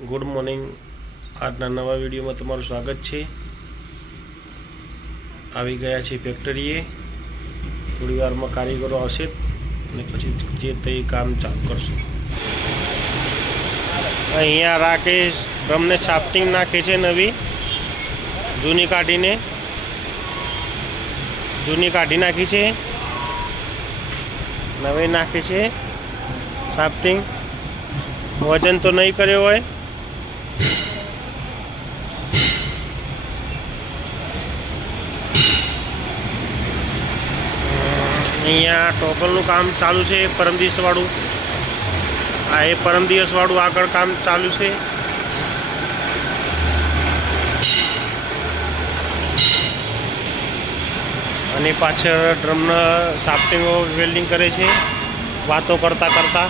Good morning. આજના નવા વિડીયોમાં તમારું સ્વાગત છે. આવી ગયા છે ફેક્ટરીએ. થોડી વારમાં કારીગરો આવશે અને પછી જે તે કામ ચાલુ કરશું. અહીંયા રાકેશ ડ્રમને શાફ્ટિંગ નાખે છે. નવી જૂની કાઢી નાખી છે. નવી નાખે છે શાફ્ટિંગ. વજન તો નહીં કર્યો હોય. અહીંયા ટોકલનું કામ ચાલુ છે. પરમ દિવસવાળું પરમ દિવસવાળું આગળ કામ ચાલુ છે. અને પાછળ ડ્રમના શાફ્ટિંગો વેલ્ડિંગ કરે છે વાતો કરતા.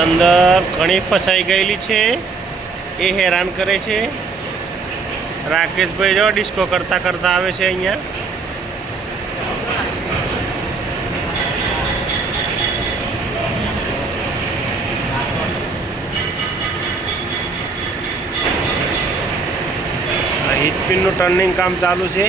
અંદર ઘણી ફસાઈ ગયેલી છે. એ હેરાન કરે છે. રાકેશભાઈ જો ડિસ્કો કરતા આવે છે. અહીંયા હિટપિનનું ટર્નિંગ કામ ચાલુ છે.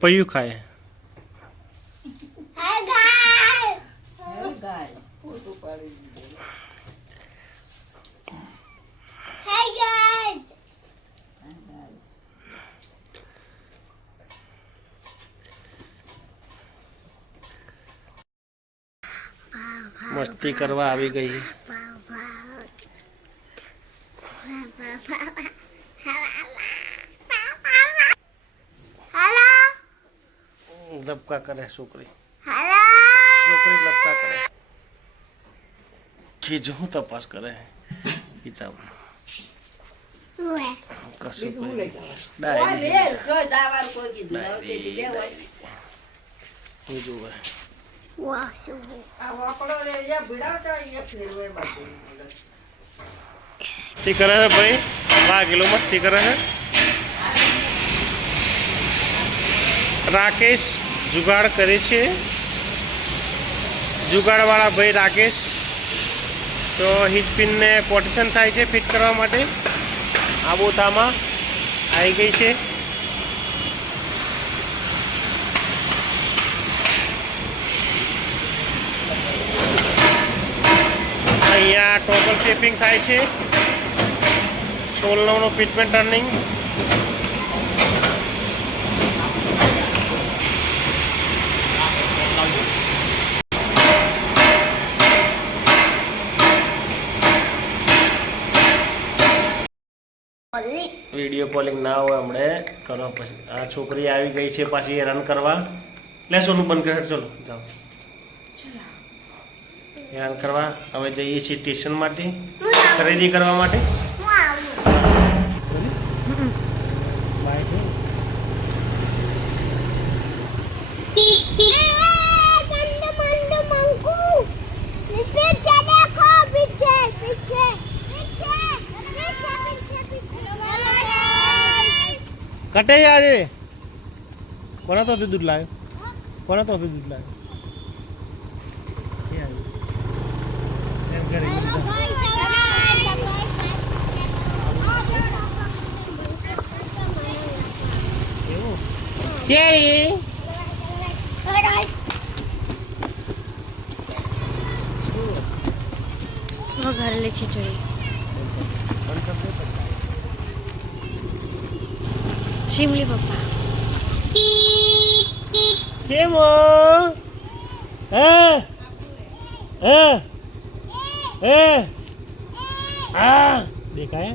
પપૈયું ખાય. મસ્તી કરવા આવી ગઈ. લપકા કરે છોકરી. લપકા કરે. ખીજો તપાસ કરે. ખીચાવ કશું જોવે. મસ્તી કરે છે ભાઈ. વાગેલો મસ્તી કરે છે. રાકેશ જુગાડ કરે છે. જુગાડવાળા ભાઈ રાકેશ. તો હિટપિનને કોટેશન થાય છે ફિટ કરવા માટે. આ બોથામાં આવી ગઈ છે. અહીંયા ટોગલ શેપિંગ થાય છે. 16 નો ફિટમેન્ટ ટર્નિંગ. વિડીયો કોલિંગ ના હોય હમણે કરો. પછી આ છોકરી આવી ગઈ છે પાછી હેરાન કરવા. લે સોનું બંધ કરે. ચલો જાઓ હેરાન કરવા. હવે જઈએ છીએ સ્ટેશન માટે ખરીદી કરવા માટે. કટે યાર. કોના તો દૂધ લાવ્યો. વઘારેલી ખીચડી. શિમલી પપ્પા. સેમો હે હા દેખાય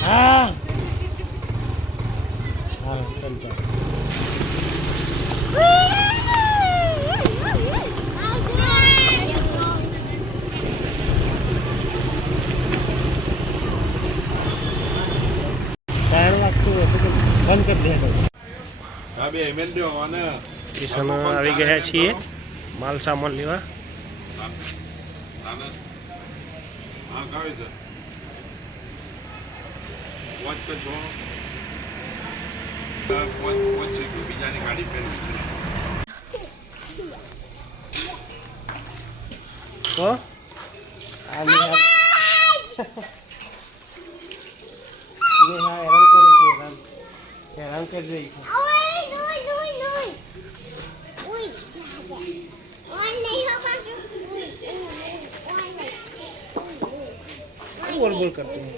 હા હા ચાલતા ટાયર લાગતું હોય તો બંધ કરી દે હા બે એમએલ દો અને સ્ટેશન આવી ગયા છીએ માલ સામાન લેવા હા કાવે છે વોચ કે છો વોચ છે કે બીજાની ગાડી ફેરવી છે તો આ નેહા હેરાન કરે છે હેરાન કરી રહી છે बोल बोल करते हैं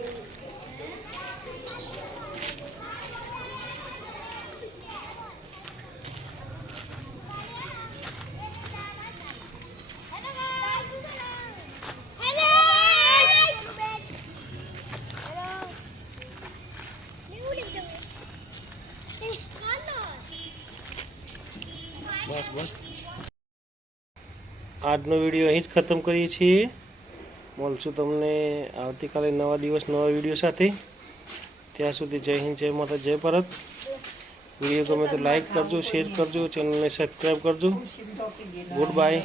बस बस આજનો વિડીયો અહીં જ ખતમ કરીએ છીએ મળશું તમને આવતીકાલે નવા દિવસ નવા વિડીયો સાથે ત્યાં સુધી જય હિન્દ જય માતા જય ભારત વિડીયો ગમે તો લાઈક કરજો શેર કરજો ચેનલને સબસ્ક્રાઈબ કરજો ગુડ બાય